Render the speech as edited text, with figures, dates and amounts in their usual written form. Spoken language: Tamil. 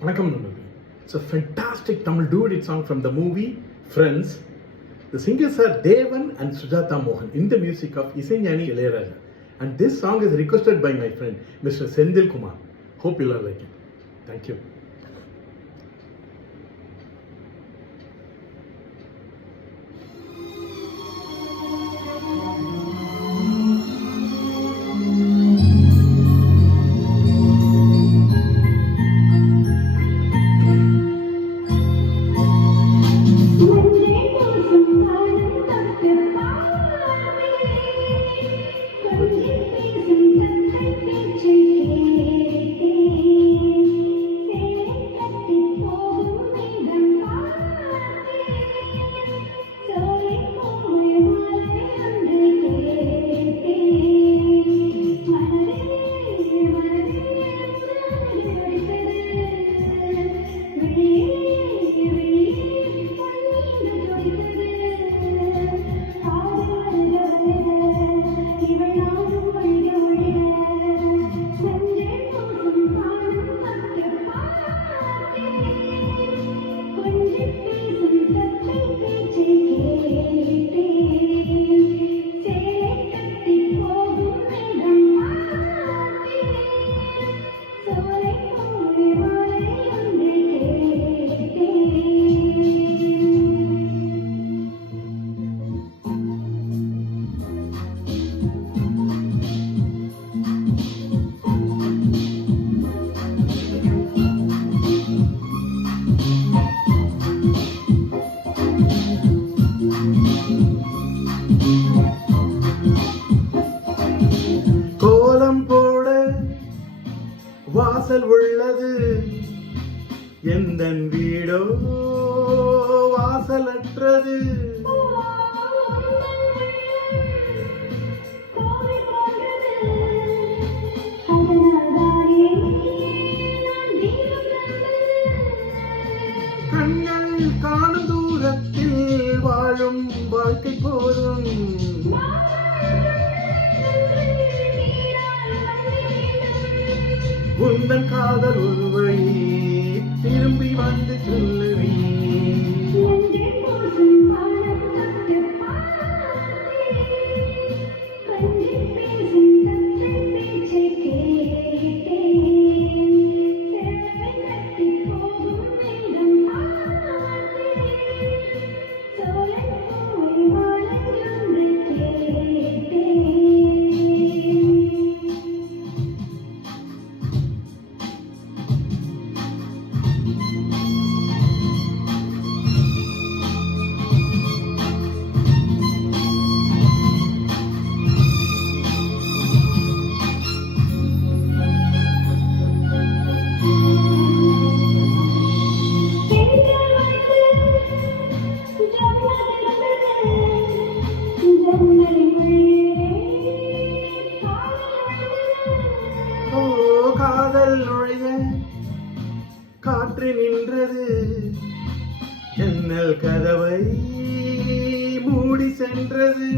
Vanakkam Namaste. It's a fantastic Tamil duet song from the movie Friends. The singers are Devan and Sujata Mohan in the music of Isaignani Ilayaraja. And this song is requested by my friend Mr. Sendil Kumar. Hope you'll like it. Thank you. வாசல் உள்ளது எந்தன் வீடோ வாசலற்றது கண்கள் காணும் தூரத்தில் வாழும் வாழ்க்கை போதும் உந்தன் காதல் ஒரு வழி திரும்பி வந்து சொல்லுவேன் காதல் நுழைய காற்று நின்றது ஜன்னல் கதவை மூடி சென்றது